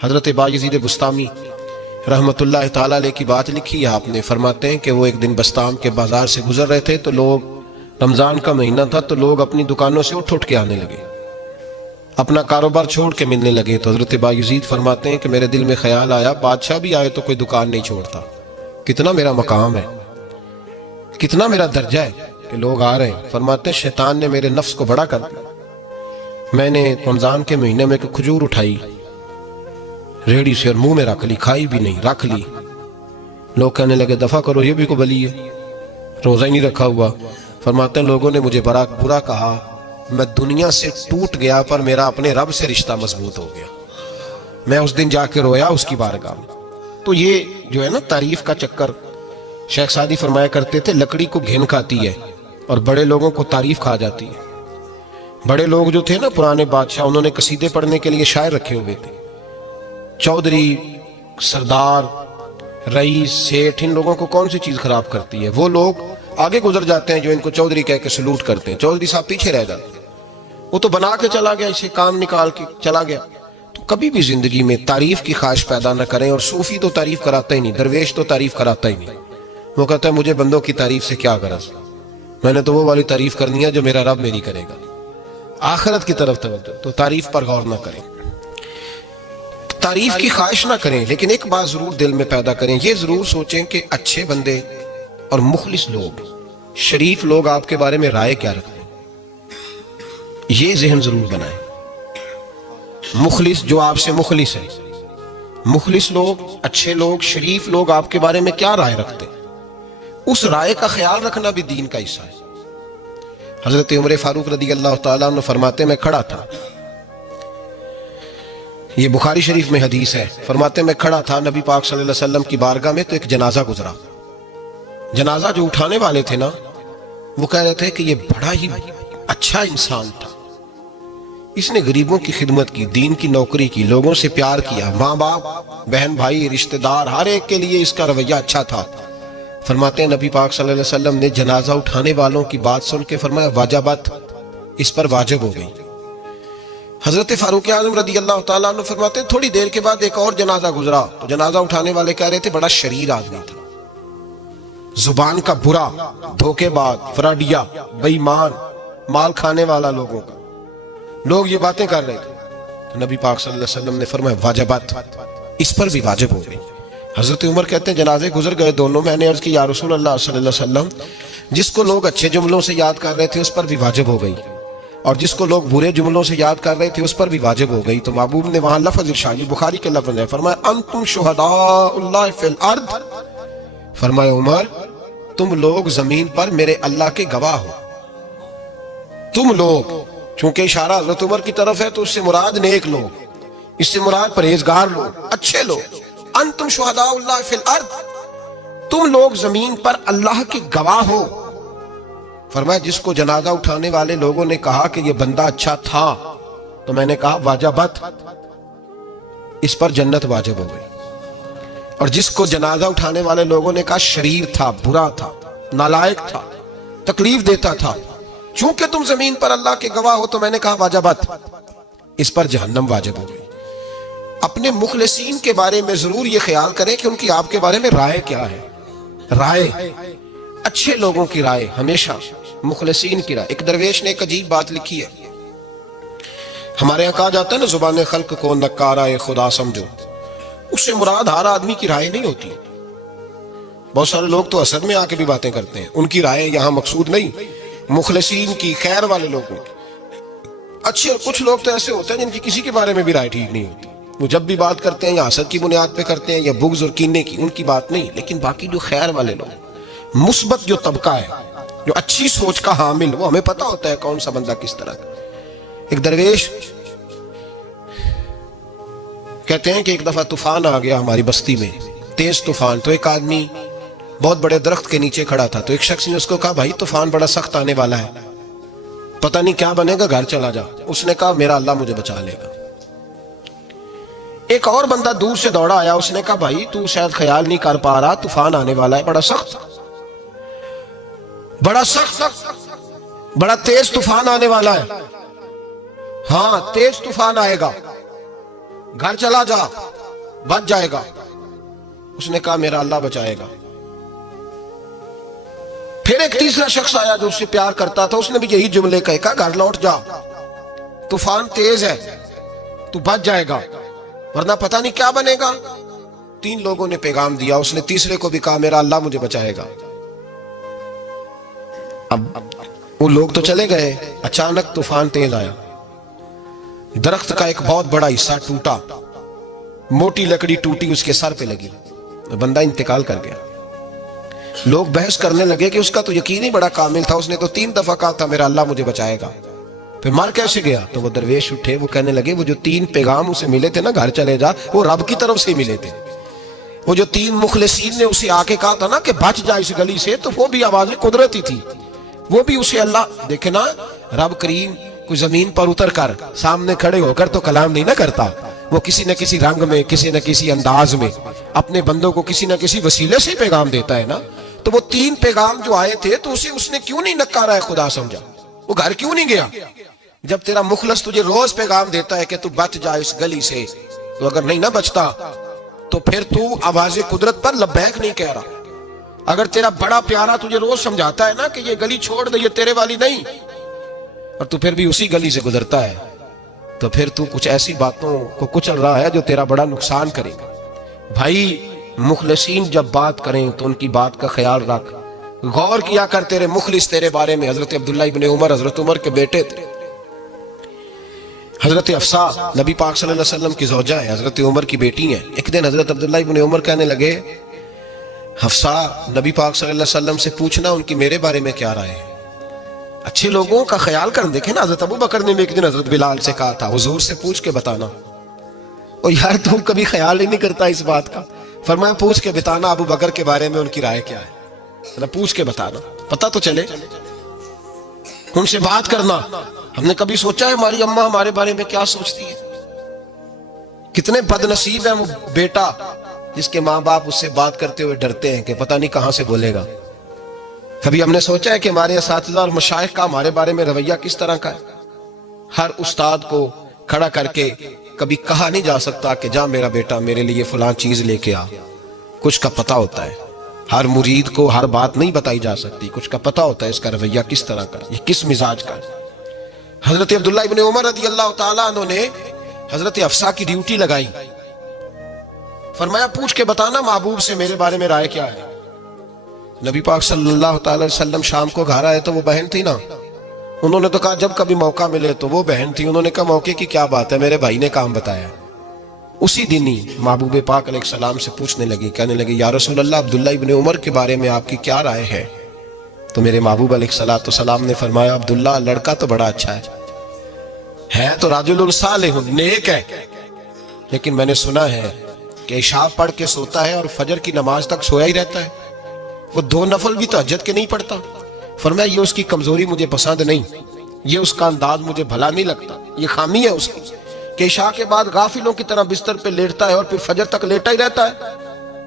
حضرت بايزيد بستامی رحمتullah تعالی علیہ کی بات لکھی ہے آپ نے. فرماتے ہیں کہ وہ ایک دن بستام کے بازار سے گزر رہے تھے تو لوگ، رمضان کا مہینہ تھا تو لوگ اپنی دکانوں سے اٹھ کے آنے لگے، اپنا کاروبار چھوڑ کے ملنے لگے. تو حضرت بايزيد فرماتے ہیں کہ میرے دل میں خیال آیا بادشاہ بھی آئے تو کوئی دکان نہیں چھوڑتا، کتنا میرا مقام ہے، کتنا میرا درجہ ہے کہ لوگ آ رہے ہیں. فرماتے ہیں شیطان نے میرے نفس کو بڑا کر دیا. میں نے رمضان کے مہینے میں ایک کھجور اٹھائی ریڑھی سے اور منہ میں رکھ لی، کھائی بھی نہیں، رکھ لی. لوگ کہنے لگے دفع کرو، یہ بھی کو بلی ہے، روزہ ہی نہیں رکھا ہوا. فرماتے ہیں لوگوں نے مجھے برا کہا، میں دنیا سے ٹوٹ گیا پر میرا اپنے رب سے رشتہ مضبوط ہو گیا. میں اس دن جا کے رویا اس کی بارگاہ میں. تو یہ جو ہے نا تعریف کا چکر، شیخ سعدی فرمایا کرتے تھے لکڑی کو گھن کھاتی ہے اور بڑے لوگوں کو تعریف کھا جاتی ہے. بڑے لوگ جو تھے نا پرانے بادشاہ، انہوں نے قصیدے پڑھنے کے لیے شاعر رکھے ہوئے تھے. چودھری، سردار، رئیس، سیٹھ، ان لوگوں کو کون سی چیز خراب کرتی ہے؟ وہ لوگ آگے گزر جاتے ہیں جو ان کو چودھری کہہ کے سلوٹ کرتے ہیں. چودھری صاحب پیچھے رہ جاتے ہیں، وہ تو بنا کے چلا گیا، اسے کام نکال کے چلا گیا. تو کبھی بھی زندگی میں تعریف کی خواہش پیدا نہ کریں. اور صوفی تو تعریف کراتا ہی نہیں، درویش تو تعریف کراتا ہی نہیں. وہ کہتا ہے مجھے بندوں کی تعریف سے کیا غرض، میں نے تو وہ والی تعریف کرنی ہے جو میرا رب میری کرے گا. آخرت کی طرف توجہ، تو تعریف پر غور نہ کریں، تعریف کی خواہش نہ کریں. لیکن ایک بات ضرور دل میں پیدا کریں، یہ ضرور سوچیں کہ اچھے بندے اور مخلص لوگ، شریف لوگ آپ کے بارے میں رائے کیا رکھتے ہیں. یہ ذہن ضرور بنائیں. مخلص جو آپ سے مخلص ہے، مخلص لوگ، اچھے لوگ، شریف لوگ آپ کے بارے میں کیا رائے رکھتے ہیں، اس رائے کا خیال رکھنا بھی دین کا حصہ ہے. حضرت عمر فاروق رضی اللہ تعالیٰ عنہ فرماتے میں کھڑا تھا، یہ بخاری شریف میں حدیث ہے. فرماتے میں کھڑا تھا نبی پاک صلی اللہ علیہ وسلم کی بارگاہ میں تو ایک جنازہ گزرا. جنازہ جو اٹھانے والے تھے نا، وہ کہہ رہے تھے کہ یہ بڑا ہی اچھا انسان تھا، اس نے غریبوں کی خدمت کی، دین کی نوکری کی، لوگوں سے پیار کیا، ماں باپ، بہن بھائی، رشتہ دار، ہر ایک کے لیے اس کا رویہ اچھا تھا. فرماتے ہیں نبی پاک صلی اللہ علیہ وسلم نے جنازہ اٹھانے والوں کی بات سن کے فرمایا واجبت، اس پر واجب ہو گئی. حضرت فاروق اعظم رضی اللہ تعالیٰ عنہ فرماتے ہیں تھوڑی دیر کے بعد ایک اور جنازہ گزرا تو جنازہ اٹھانے والے کہہ رہے تھے بڑا شریر آدمی تھا، زبان کا برا، دھوکے باز، فراڈیا، بے ایمان، مال کھانے والا لوگوں کا. لوگ یہ باتیں کر رہے تھے تو نبی پاک صلی اللہ علیہ وسلم نے فرمایا واجبت، اس پر بھی واجب ہو گئی. حضرت عمر کہتے ہیں جنازے گزر گئے دونوں. میں نے عرض کی یا رسول اللہ صلی اللہ علیہ وسلم، جس کو لوگ اچھے جملوں سے یاد کر رہے تھے اس پر بھی واجب ہو گئی، اور جس کو لوگ برے جملوں سے یاد کر رہے تھے اس پر بھی واجب ہو گئی. تو محبوب نے وہاں لفظ ارشاد، بخاری کے لفظ ہے، فرمایا انتم شہداء اللہ فی الارض، فرمایا عمر تم لوگ زمین پر میرے اللہ کے گواہ ہو. تم لوگ، چونکہ اشارہ حضرت عمر کی طرف ہے تو اس سے مراد نیک لوگ، اس سے مراد پرہیزگار لوگ، اچھے لوگ. انتم شہداء اللہ فی الارض، تم لوگ زمین پر اللہ کے گواہ ہو. فرمایا جس کو جنازہ اٹھانے والے لوگوں نے کہا کہ یہ بندہ اچھا تھا تو میں نے کہا واجبت، اس پر جنت واجب ہو گئی. اور جس کو جنازہ اٹھانے والے لوگوں نے کہا شریر تھا، برا تھا، نالائق تھا، تکلیف دیتا تھا، چونکہ تم زمین پر اللہ کے گواہ ہو تو میں نے کہا واجبت، اس پر جہنم واجب ہو گئی. اپنے مخلصین کے بارے میں ضرور یہ خیال کریں کہ ان کی آپ کے بارے میں رائے کیا ہے. رائے، اچھے لوگوں کی رائے، ہمیشہ مخلصین کی رائے. ایک درویش نے ایک عجیب بات لکھی ہے، ہمارے یہاں کہا جاتا ہے نا زبان خلق کو نکارہ خدا سمجھو. اس سے مراد ہر آدمی کی رائے نہیں ہوتی. بہت سارے لوگ تو اثر میں آ کے بھی باتیں کرتے ہیں، ان کی رائے یہاں مقصود نہیں، مخلصین کی، خیر والے لوگوں کی، اچھے. کچھ لوگ تو ایسے ہوتے ہیں جن کی کسی کے بارے میں بھی رائے ٹھیک نہیں ہوتی، وہ جب بھی بات کرتے ہیں یا حسد کی بنیاد پہ کرتے ہیں یا بغض اور کینے کی، ان کی بات نہیں. لیکن باقی جو خیر والے لوگ، مثبت جو طبقہ ہے، جو اچھی سوچ کا حامل، وہ ہمیں پتہ ہوتا ہے کون سا بندہ کس طرح کا. ایک درویش کہتے ہیں کہ ایک دفعہ طوفان آ گیا ہماری بستی میں، تیز طوفان. تو ایک آدمی بہت بڑے درخت کے نیچے کھڑا تھا، تو ایک شخص نے اس کو کہا بھائی طوفان بڑا سخت آنے والا ہے، پتہ نہیں کیا بنے گا، گھر چلا جا. اس نے کہا میرا اللہ مجھے بچا لے گا. ایک اور بندہ دور سے دوڑا آیا، اس نے کہا بھائی تو شاید خیال نہیں کر پا رہا، طوفان آنے والا ہے، بڑا سخت، بڑا سخت، بڑا تیز طوفان آنے والا ہے. ہاں تیز طوفان آئے گا، گھر چلا جا. بچ جائے گا؟ اس نے کہا میرا اللہ بچائے گا۔ پھر ایک تیسرا شخص آیا جو اس سے پیار کرتا تھا، اس نے بھی یہی جملے کہے، کہا گھر لوٹ جا، طوفان تیز ہے، تو بچ جائے گا ورنہ پتہ نہیں کیا بنے گا۔ 3 لوگوں نے پیغام دیا، اس نے تیسرے کو بھی کہا میرا اللہ مجھے بچائے گا۔ اب وہ لوگ تو چلے گئے، اچانک طوفان تیز آیا، درخت کا ایک بہت بڑا حصہ ٹوٹا، موٹی لکڑی ٹوٹی، اس کے سر پہ لگی، بندہ انتقال کر گیا۔ لوگ بحث کرنے لگے کہ اس کا تو یقین ہی بڑا کامل تھا، اس نے تو 3 دفعہ کہا تھا میرا اللہ مجھے بچائے گا، پھر مر کیسے گیا؟ تو وہ درویش اٹھے، وہ کہنے لگے وہ جو 3 پیغام اسے ملے تھے نا گھر چلے جا، وہ رب کی طرف سے ملے تھے۔ وہ جو 3 مخلصین نے اسے آ کے کہا تھا نا کہ بچ جا اس گلی سے، تو وہ بھی آواز قدرتی تھی، وہ بھی اسے اللہ دیکھے نا، رب کریم کوئی زمین پر اتر کر سامنے کھڑے ہو کر تو کلام نہیں نہ کرتا، وہ کسی نہ کسی رنگ میں، کسی نہ کسی انداز میں اپنے بندوں کو کسی نہ کسی وسیلے سے پیغام دیتا ہے نا۔ تو وہ 3 پیغام جو آئے تھے تو اسے اس نے کیوں نہیں نکارا ہے خدا سمجھا، وہ گھر کیوں نہیں گیا؟ جب تیرا مخلص تجھے روز پیغام دیتا ہے کہ تو بچ جا اس گلی سے، تو اگر نہیں نہ بچتا تو پھر تو آواز قدرت پر لبیک نہیں کہہ رہا۔ اگر تیرا بڑا پیارا تجھے روز سمجھاتا ہے نا کہ یہ گلی چھوڑ دے، یہ تیرے والی نہیں، اور تو پھر بھی اسی گلی سے گزرتا ہے، تو پھر تو کچھ ایسی باتوں کو کچل رہا ہے جو تیرا بڑا نقصان کرے گا۔ بھائی مخلصین جب بات کریں تو ان کی بات کا خیال رکھ، غور کیا کر، تیرے مخلص تیرے بارے میں حضرت عبداللہ ابن عمر، حضرت عمر کے بیٹے تھے، حضرت حفصہ نبی پاک صلی اللہ علیہ وسلم کی زوجہ ہے، حضرت عمر کی بیٹی ہیں۔ ایک دن حضرت عبداللہ ابن عمر کہنے لگے حفصہ نبی پاک صلی اللہ علیہ وسلم سے پوچھنا ان کی میرے بارے میں کیا رائے ہے، اچھے لوگوں کا خیال کر۔ دیکھیں نا حضرت ابو بکر نے بھی ایک دن حضرت بلال سے کہا تھا حضور سے پوچھ کے بتانا، اور یار تم کبھی خیال ہی نہیں کرتا اس بات کا۔ فرمایا پوچھ کے بتانا ابو بکر کے بارے میں ان کی رائے کیا ہے، پوچھ کے بتانا، پتہ تو چلے، ان سے بات کرنا۔ ہم نے کبھی سوچا ہے ہماری اماں ہمارے بارے میں کیا سوچتی ہے؟ کتنے بد نصیب ہے وہ بیٹا جس کے ماں باپ اس سے بات کرتے ہوئے ڈرتے ہیں کہ پتہ نہیں کہاں سے بولے گا۔ کبھی ہم نے سوچا ہے کہ ہمارے اساتذہ اور مشائخ کا ہمارے بارے میں رویہ کس طرح کا ہے؟ ہر استاد کو کھڑا کر کے کبھی کہا نہیں جا سکتا کہ جا میرا بیٹا میرے لیے فلاں چیز لے کے آ، کچھ کا پتہ ہوتا ہے۔ ہر مرید کو ہر بات نہیں بتائی جا سکتی، کچھ کا پتہ ہوتا ہے اس کا رویہ کس طرح کا، یہ کس مزاج کا ہے۔ حضرت عبداللہ ابن عمر رضی اللہ تعالیٰ عنہ نے حضرت حفصہ کی ڈیوٹی لگائی، فرمایا پوچھ کے بتانا محبوب سے میرے بارے میں رائے کیا ہے۔ نبی پاک صلی اللہ تعالی وسلم شام کو گھر آئے تو وہ بہن تھی نا، انہوں نے تو کہا جب کبھی موقع ملے تو وہ بہن تھی، انہوں نے کہا موقع کی کیا بات ہے، میرے بھائی نے کام بتایا۔ اسی دن ہی محبوب پاک علیہ السلام سے پوچھنے لگی، کہنے لگی یا رسول اللہ عبداللہ ابن عمر کے بارے میں آپ کی کیا رائے ہے؟ تو میرے محبوب علیہ السلام نے فرمایا عبداللہ لڑکا تو بڑا اچھا ہے تو رجل صالح، نیک ہے، لیکن میں نے سنا ہے کہ عشاء پڑھ کے سوتا ہے اور فجر کی نماز تک سویا ہی رہتا ہے، وہ 2 نفل بھی تہجد کے نہیں پڑھتا۔ فرمایا یہ اس کی کمزوری مجھے پسند نہیں، یہ اس کا انداز مجھے بھلا نہیں لگتا، یہ خامی ہے اس کی کہ عشاء کے بعد غافلوں کی طرح بستر پہ لیٹتا ہے اور پھر فجر تک لیٹا ہی رہتا ہے،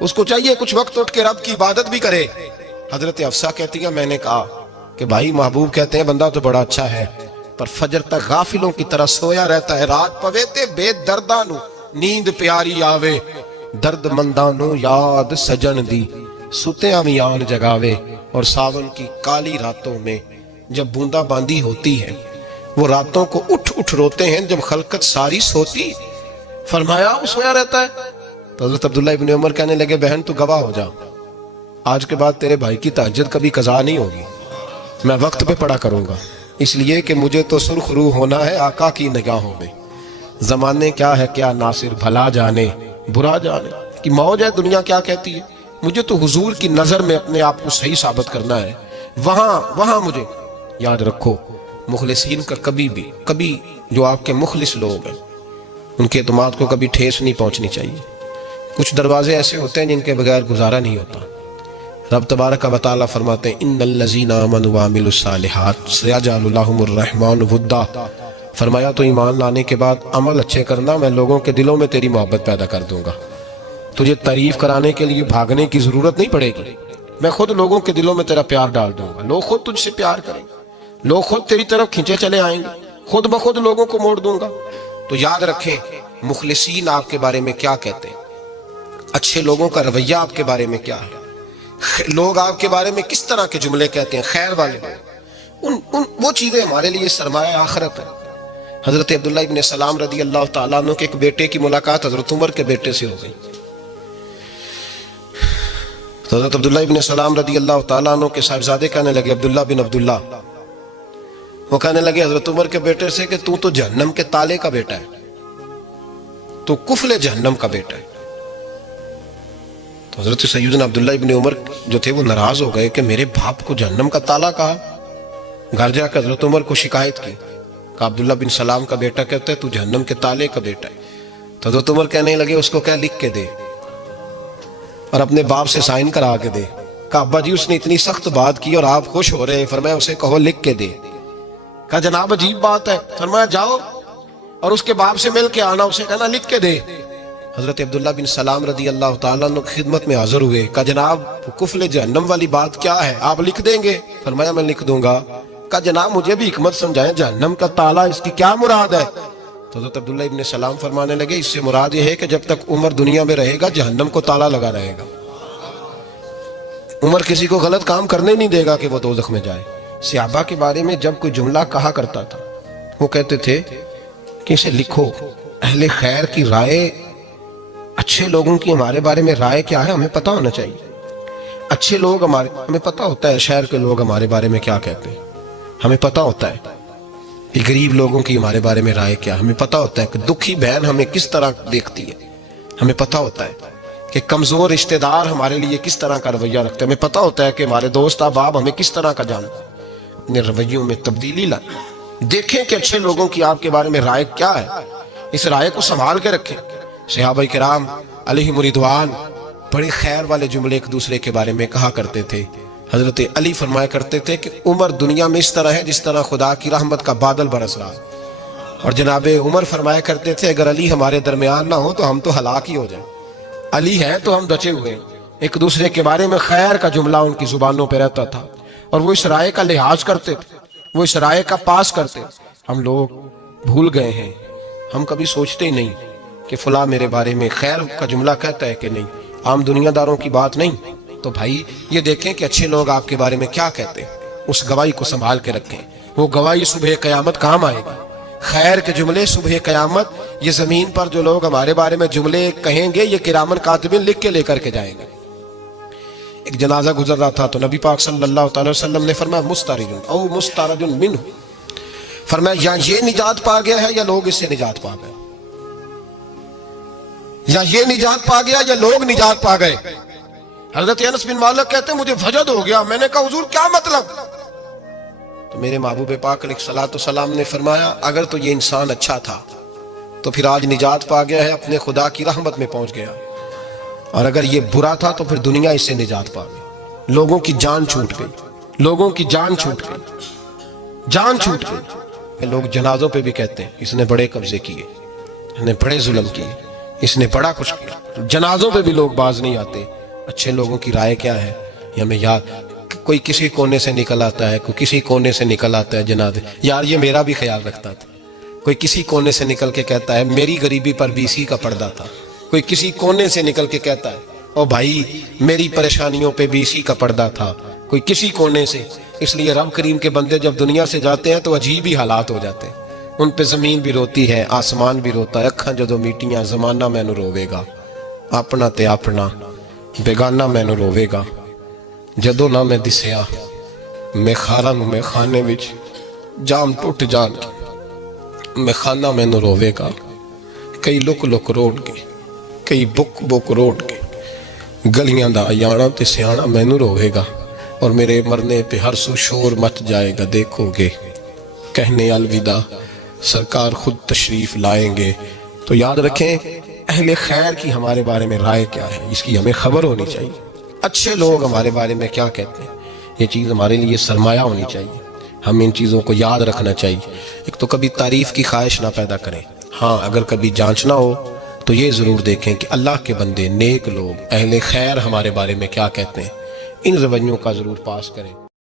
اس کو چاہیے کچھ وقت اٹھ کے رب کی عبادت بھی کرے۔ حضرت حفصہ کہتی ہے میں نے کہا کہ بھائی محبوب کہتے ہیں بندہ تو بڑا اچھا ہے پر فجر تک غافلوں کی طرح سویا رہتا ہے، رات پوے تے بے دردانو نیند پیاری آوے، درد مندانو یاد سجن دی ستیاں میان جگاوے۔ اور ساون کی کالی راتوں میں جب بوندا باندی ہوتی ہے وہ راتوں کو اٹھ اٹھ روتے ہیں جب خلقت ساری سوتی۔ فرمایا وہ سویا رہتا ہے؟ تو حضرت عبداللہ ابن عمر کہنے لگے بہن تو گواہ ہو جا، آج کے بعد تیرے بھائی کی تہجد کبھی قضا نہیں ہوگی، میں وقت پہ پڑھا کروں گا، اس لیے کہ مجھے تو سرخ روح ہونا ہے آقا کی نگاہوں میں۔ زمانے کیا ہے کیا ناصر، بھلا جانے برا جانے کی موج ہے دنیا کیا کہتی ہے، مجھے تو حضور کی نظر میں اپنے آپ کو صحیح ثابت کرنا ہے، وہاں مجھے یاد رکھو مخلصین کا کبھی جو آپ کے مخلص لوگ ہیں ان کے اعتماد کو کبھی ٹھیس نہیں پہنچنی چاہیے۔ کچھ دروازے ایسے ہوتے ہیں جن کے بغیر گزارا نہیں ہوتا۔ رب تبارک و تعالیٰ فرماتے ہیں ان الذین آمنوا وعملوا الصالحات سیجعل لهم الرحمن ودا، فرمایا تو ایمان لانے کے بعد عمل اچھے کرنا، میں لوگوں کے دلوں میں تیری محبت پیدا کر دوں گا، تجھے تعریف کرانے کے لیے بھاگنے کی ضرورت نہیں پڑے گی، میں خود لوگوں کے دلوں میں تیرا پیار ڈال دوں گا، لوگ خود تجھ سے پیار کریں گے، لوگ خود تیری طرف کھنچے چلے آئیں گے، خود بخود لوگوں کو موڑ دوں گا۔ تو یاد رکھیں مخلصین آپ کے بارے میں کیا کہتے ہیں، اچھے لوگوں کا رویہ آپ کے بارے میں کیا ہے، لوگ آپ کے بارے میں کس طرح کے جملے کہتے ہیں، خیر والے لوگ، وہ چیزیں ہمارے لیے سرمایہ آخرت ہے۔ حضرت عبداللہ ابن سلام رضی اللہ تعالیٰ عنہ کے ایک بیٹے کی ملاقات حضرت عمر کے بیٹے سے ہو گئی۔ حضرت عبداللہ ابن سلام رضی اللہ تعالیٰ عنہ کے صاحبزادے کہنے لگے، عبداللہ بن عبداللہ، وہ کہنے لگے حضرت عمر کے بیٹے سے کہ تو جہنم کے تالے کا بیٹا ہے، تو کفل جہنم کا بیٹا ہے۔ تو حضرت سیدنا عبداللہ ابن عمر جو تھے وہ ناراض ہو گئے کہ میرے باپ کو جہنم کا تالا کہا۔ گھر جا کر حضرت عمر کو شکایت کی کہ عبداللہ بن سلام کا بیٹا کہتا ہے تو جہنم کے تالے کا بیٹا ہے۔ تو حضرت عمر کہنے لگے اس کو کیا لکھ کے دے اور اپنے باپ سے سائن کرا کے دے۔ کہا ابا جی اس نے اتنی سخت بات کی اور آپ خوش ہو رہے ہیں، فرمایا اسے کہو لکھ کے دے۔ کہا جناب عجیب بات ہے، فرمایا جاؤ اور اس کے باپ سے مل کے آنا، اسے کہنا لکھ کے دے۔ حضرت عبداللہ بن سلام رضی اللہ تعالیٰ عنہ کی خدمت میں حاضر ہوئے۔ کہا جناب کفل جہنم والی بات کیا ہے، آپ لکھ دیں گے؟ فرمایا میں لکھ دوں گا۔ کہا جناب مجھے بھی حکمت سمجھائیں، جہنم کا تالا اس کی کیا مراد ہے؟ تو حضرت عبداللہ ابن سلام فرمانے لگے اس سے مراد یہ ہے کہ جب تک عمر دنیا میں رہے گا جہنم کو تالا لگا رہے گا، عمر کسی کو غلط کام کرنے نہیں دے گا کہ وہ دوزخ میں جائے۔ صحابہ کے بارے میں جب کوئی جملہ کہا کرتا تھا وہ کہتے تھے کہ اسے لکھو، اہل خیر کی رائے، اچھے لوگوں کی ہمارے بارے میں رائے کیا ہے ہمیں پتہ ہونا چاہیے۔ اچھے لوگ ہمیں پتہ ہوتا ہے شہر کے لوگ ہمارے بارے میں کیا کہتے ہیں، ہمیں پتہ ہوتا ہے کہ غریب لوگوں کی ہمارے بارے میں رائے کیا، ہمیں پتہ ہوتا ہے کہ دکھی بہن ہمیں کس طرح دیکھتی ہے، ہمیں پتہ ہوتا ہے کہ کمزور رشتہ دار ہمارے لیے کس طرح کا رویہ رکھتے ہیں، ہمیں پتہ ہوتا ہے کہ ہمارے دوست احباب ہمیں کس طرح کا جانتے ہیں۔ اپنے رویوں میں تبدیلی لائیں، دیکھیں کہ اچھے لوگوں کی آپ کے بارے میں رائے کیا ہے، اس رائے کو سنبھال کے رکھیں۔ صحابہ کرام علیہم رضوان بڑے خیر والے جملے ایک دوسرے کے بارے میں کہا کرتے تھے۔ حضرت علی فرمایا کرتے تھے کہ عمر دنیا میں اس طرح ہے جس طرح خدا کی رحمت کا بادل برس رہا ہے، اور جناب عمر فرمایا کرتے تھے اگر علی ہمارے درمیان نہ ہو تو ہم تو ہلاک ہی ہو جائیں، علی ہے تو ہم بچے ہوئے ہیں۔ ایک دوسرے کے بارے میں خیر کا جملہ ان کی زبانوں پہ رہتا تھا اور وہ اس رائے کا لحاظ کرتے تھے، وہ اس رائے کا پاس کرتے۔ ہم لوگ بھول گئے ہیں، ہم کبھی سوچتے ہی نہیں کہ فلاں میرے بارے میں خیر کا جملہ کہتا ہے کہ نہیں، عام دنیا داروں کی بات نہیں۔ تو بھائی یہ دیکھیں کہ اچھے لوگ آپ کے بارے میں کیا کہتے ہیں، اس گواہی کو سنبھال کے رکھیں، وہ گواہی صبح قیامت کام آئے گی۔ خیر کے جملے صبح قیامت یہ زمین پر جو لوگ ہمارے بارے میں جملے کہیں گے یہ کرامن کاتبین لکھ کے لے کر کے جائیں گے۔ ایک جنازہ گزر رہا تھا تو نبی پاک صلی اللہ تعالی وسلم نے فرمایا مسترج او مسترج منہ، فرمایا یا یہ نجات پا گیا ہے یا لوگ اس سے نجات پا گئے، یا یہ نجات پا گیا یا لوگ نجات پا گئے۔ حضرت انس بن مالک کہتے ہیں مجھے وجد ہو گیا، میں نے کہا حضور کیا مطلب؟ تو میرے محبوب پاک علیہ الصلوۃ والسلام نے فرمایا اگر تو یہ انسان اچھا تھا تو پھر آج نجات پا گیا ہے، اپنے خدا کی رحمت میں پہنچ گیا، اور اگر یہ برا تھا تو پھر دنیا اس سے نجات پا گئی، لوگوں کی جان چھوٹ گئی، لوگوں کی جان چھوٹ گئی، جان چھوٹ گئی۔ لوگ جنازوں پہ بھی کہتے ہیں اس نے بڑے قبضے کیے، اس نے بڑے ظلم کیے، اس نے بڑا کچھ کیا، جنازوں پہ بھی لوگ باز نہیں آتے۔ اچھے لوگوں کی رائے کیا ہے یہ ہمیں یاد، کوئی کسی کونے سے نکل آتا ہے، کوئی کسی کونے سے نکل آتا ہے جنازے، یار یہ میرا بھی خیال رکھتا تھا، کوئی کسی کونے سے نکل کے کہتا ہے میری غریبی پر بھی اسی کا پردہ تھا، کوئی کسی کونے سے نکل کے کہتا ہے او بھائی میری پریشانیوں پہ بھی اسی کا پردہ تھا، کوئی کسی کونے سے۔ اس لیے رب کریم کے بندے جب دنیا سے جاتے ہیں تو عجیب ہی حالات ہو جاتے ہیں، ان پہ زمین بھی روتی ہے، آسمان بھی روتا ہے، اکھاں جدوں میٹیاں زمانہ مینوں روے گا، اپنا تے اپنا بیگانہ مینوں روے گا، جدوں نہ میں دسیا میں خاراں نوں میں خانے وچ جام ٹوٹ جان میں خانہ مینوں روے گا، کئی لک لک روڑ کے کئی بک بک روڑ کے گلیاں دا ایانا تے سیانا مینوں روے گا، اور میرے مرنے پہ ہر سو شور مچ جائے گا، دیکھو گے کہنے الوداع سرکار خود تشریف لائیں گے۔ تو یاد رکھیں اہل خیر کی ہمارے بارے میں رائے کیا ہے، اس کی ہمیں خبر ہونی چاہیے، اچھے لوگ ہمارے بارے میں کیا کہتے ہیں، یہ چیز ہمارے لیے سرمایہ ہونی چاہیے، ہم ان چیزوں کو یاد رکھنا چاہیے۔ ایک تو کبھی تعریف کی خواہش نہ پیدا کریں، ہاں اگر کبھی جانچنا ہو تو یہ ضرور دیکھیں کہ اللہ کے بندے نیک لوگ اہل خیر ہمارے بارے میں کیا کہتے ہیں، ان رویوں کا ضرور پاس کریں۔